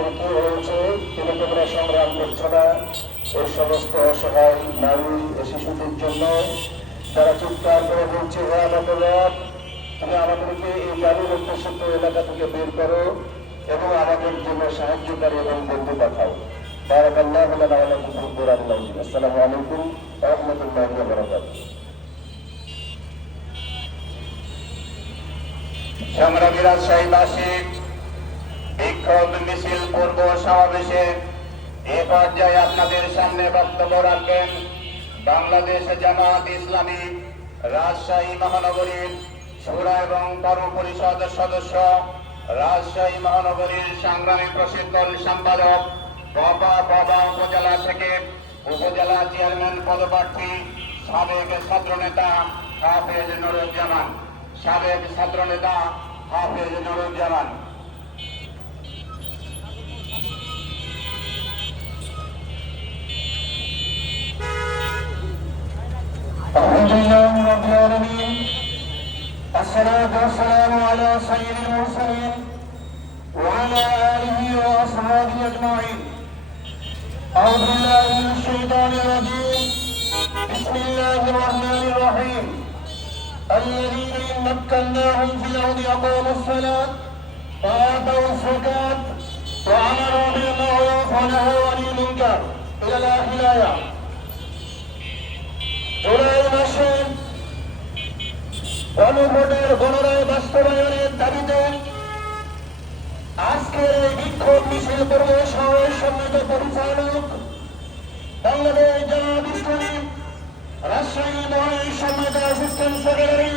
তোমাদের কি হয়েছে, কিন্তু তোমরা সংগ্রাম করছো না এই সমস্ত অসহায় নারী ও শিশুদের জন্য? তারা চিৎকার করে বলছে, হে আমাদের রব, তুমি আমাদেরকে এই জালিম অধ্যুষিত এলাকা থেকে বের করো এবং আমাদের জন্য সাহায্যকারী এবং বন্ধু পাঠাও। বারাকাল্লাহু লানা ওয়া লাকুম ফিল কুরআনিল আযীম। আসসালামু আলাইকুম ওয়া রাহমাতুল্লাহি ওয়া বারাকাতুহু। সংগ্রামী রাজশাহীবাসী, বিক্ষোভ মিছিল পূর্ব সমাবেশে এ পর্যায়ে আপনাদের সামনে বক্তব্য রাখবেন বাংলাদেশ জামায়াত ইসলামী রাজশাহী মহানগরীর শুরা এবং কর্ম পরিষদ সদস্য, রাজশাহী মহানগরীর সংগ্রামী প্রশিক্ষণ সম্পাদক, পবা উপজেলা থেকে উপজেলা চেয়ারম্যান পদপ্রার্থী সাবেক ছাত্রনেতা হাফেজ নুরুজ্জামান। সাবেক ছাত্রনেতা হাফেজ নুরুজ্জামান। আলহামদুলিল্লাহ রাব্বিল আলামিন, আসসালাতু ওয়াসসালামু আলা সাইয়্যিদিল মুরসালিন ওয়া আলা আলিহি ওয়া আসহাবিহি আজমাইন। আউযু বিল্লাহি মিনাশ শাইতানির রাজীম। বিসমিল্লাহির রাহমানির রাহিম। الذين إن مكناهم في الأرض أقاموا الصلاة وآتوا الزكاة وأمروا بالمعروف ونهوا عن المنكر إلى آخر الآية। জুলাই মাসে গণভোটের গণরায় বাস্তবায়নের দাবিতে আজকের এই বিক্ষোভ মিছিল পূর্ব সমাবেশ সম্মিলিত পরিচালক বাংলাদেশ জামায়াত ইসলামী রাজশাহী মহানগরী সম্মিলিত অ্যাসিস্ট্যান্ট সেক্রেটারি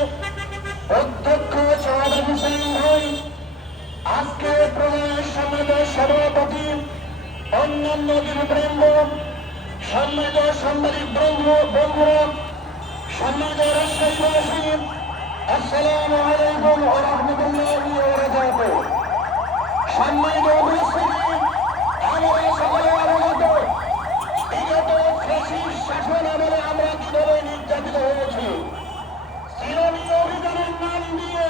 অধ্যক্ষ চাঁদ হোসেন ভাই, আজকে প্রধান সম্মিলিত সভাপতি, অন্যান্য দিনবৃন্দ, সম্মিলিত সাংবাদিক বন্ধুরা, সম্মিলিত রাজশাহীবাসী, আসসালামু আলাইকুম ওয়া রাহমাতুল্লাহি ওয়া বারাকাতুহু। সম্মানিত উপস্থিতি, আমরা সকলে অবগত বিগত ফ্যাসিস্ট শাসন আমলে আমরা কিভাবে নির্যাতিত হয়েছি। সিলোনি অভিযানের নাম দিয়ে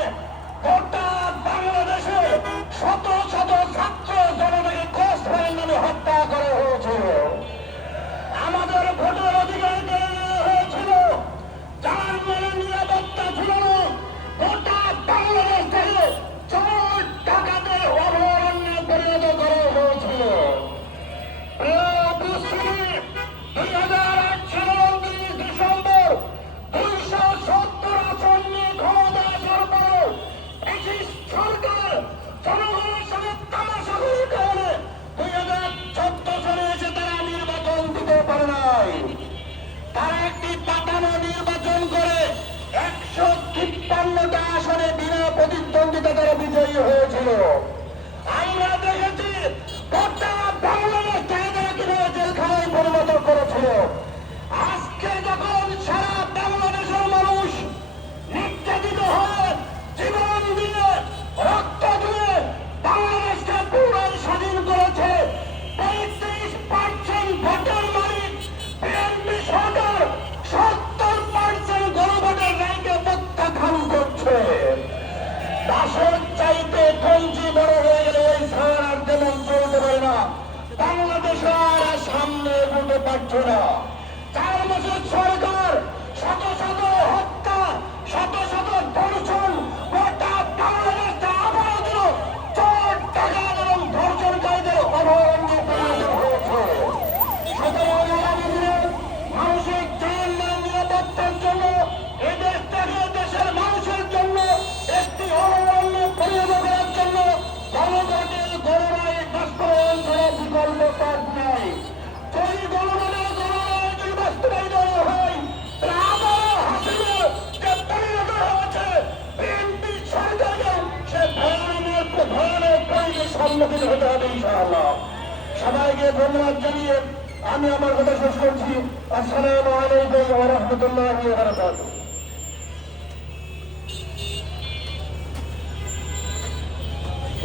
গোটা বাংলাদেশে শত শত ছাত্র জনতাকে ক্রসফায়ার নামে হত্যা করা হয়েছিল। আমাদের ভোটের অধিকার কেড়ে নেওয়া হয়েছিল। যার মানে নিরাপত্তা ছিল না। গোটা বাংলাদেশ থেকে চোর ডাকাতে অভয়ারণ্যে পরিণত করা হয়েছিল। প্রিয় উপস্থিতি, 2008 সালের 29 ডিসেম্বর 270 আসন নিয়ে ক্ষমতা আসার পর ব্রিটিশ সরকার জনগণের সাথে তামাশা করে কারণে 2014 সালে এসে তারা নির্বাচন দিতে পারে নাই। তারা একটি পাতানো নির্বাচন করে 153টা আসনে বিনা প্রতিদ্বন্দ্বিতা তারা বিজয়ী হয়েছিল। আমরা দেখেছি গোটা বাংলাদেশ তারা কিভাবে জেলখানায় পরিণত করেছিল। আজকে যখন সারা বাংলাদেশের মানুষ নির্যাতিত হয়ে জীবন দিয়ে রক্ত দিয়ে বাংলাদেশকে পুনরায় স্বাধীন করেছে, 35% ভোটের মালিক বিএনপি সরকার 70% গণভোটের রায়কে প্রত্যাখ্যান করছে। দাসের চাইতে কঞ্চি বড় হয়ে গেলে ওই সার আর যেমন চলতে পারে না। বাংলাদেশ আর সামনে এগোতে পারছে না। 4 মাসের সরকার শত শত হত্যা, শত শত ধর্ষণ, গোটা বাংলাদেশকে আবারও দিল চোর ডাকাত এবং ধর্ষণকারীদের অভয়ারণ্যে পরিণত হয়েছে। সুতরাং আগামী দিনে মানসিক জানমাল নিরাপত্তার জন্য এদেশ থেকে দেশের মানুষের জন্য একটি অভয়ারণ্যে পরিণত করার জন্য গণভোটের গণরায় বাস্তবায়ন ছাড়া বিকল্প পথ নাই। যদি গণভোটের গণরায় যদি বাস্তবায়িত হয়, তাহলে আবারও হাসিনা যে পরিণত হয়েছে বিএনপি সরকারকে সে ভয়ানক পরিণতির সম্মুখীন হতে হবে ইনশাআল্লাহ। সবাইকে ধন্যবাদ জানিয়ে আমি আমার কথা শেষ করছি। আসসালামু আলাইকুম ওয়া রাহমাতুল্লাহি ওয়া বারাকাতুহু।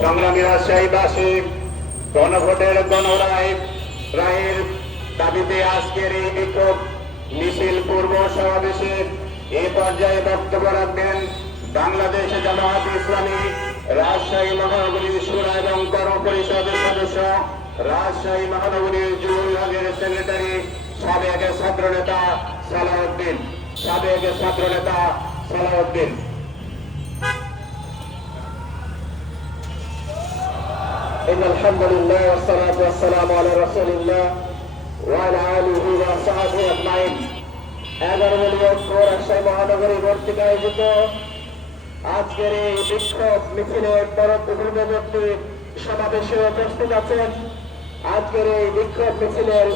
সংগ্রামী রাজশাহীবাসী, গণভোটের রায়ের দাবিতে আজকের এই বিক্ষোভ মিছিল পূর্ব সমাবেশে এ পর্যায়ে বক্তব্য রাখবেন বাংলাদেশ জামায়াত ইসলামী রাজশাহী মহানগরীর সুরা এবং কর্ম পরিষদের সদস্য, রাজশাহী মহানগরীর যুব বিভাগের সেক্রেটারি, সাবেক ছাত্রনেতা সালাউদ্দিন, সাবেক ছাত্রনেতা সালাউদ্দিন। إن الحمد لله والصلاة والسلام على رسول الله وعلى آله وصحبه أجمعين। 11 মিলিয়ন রাজশাহী মহানগরী কর্তৃক আয়োজিত আজকের এই বিক্ষোভ মিছিলের পূর্ববর্তী সমাবেশে উপস্থিত আছেন। আজকের এই বিক্ষোভ মিছিলের